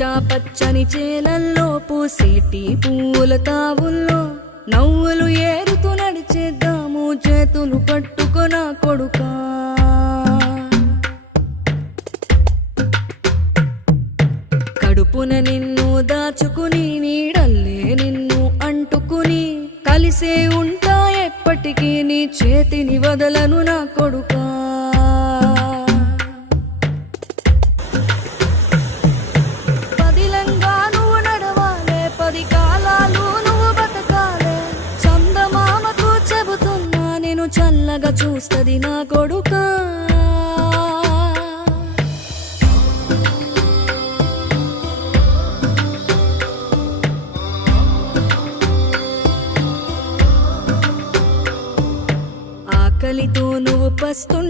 పచ్చా పచ్చని చేలల్లో పూసేటి పూల తావుల్లో నవ్వులు ఏరుతూ నడిచేద్దాము చేతులు పట్టుకొన కొడుకా. కడుపున నిన్ను దాచుకుని నీడల్లే నిన్ను అంటుకుని కలిసే ఉంటా ఎప్పటికీ నీ చేతిని వదలను నా కొడుకా. పదిలంగా నువ్వు నడవాలే, 10 కాలాలు నువ్వు బతకాలే. చందమామకు చెబుతున్నా నేను చల్లగా చూస్తది నా కొడుకా. ఆకలితో నువ్వు పస్తుంటే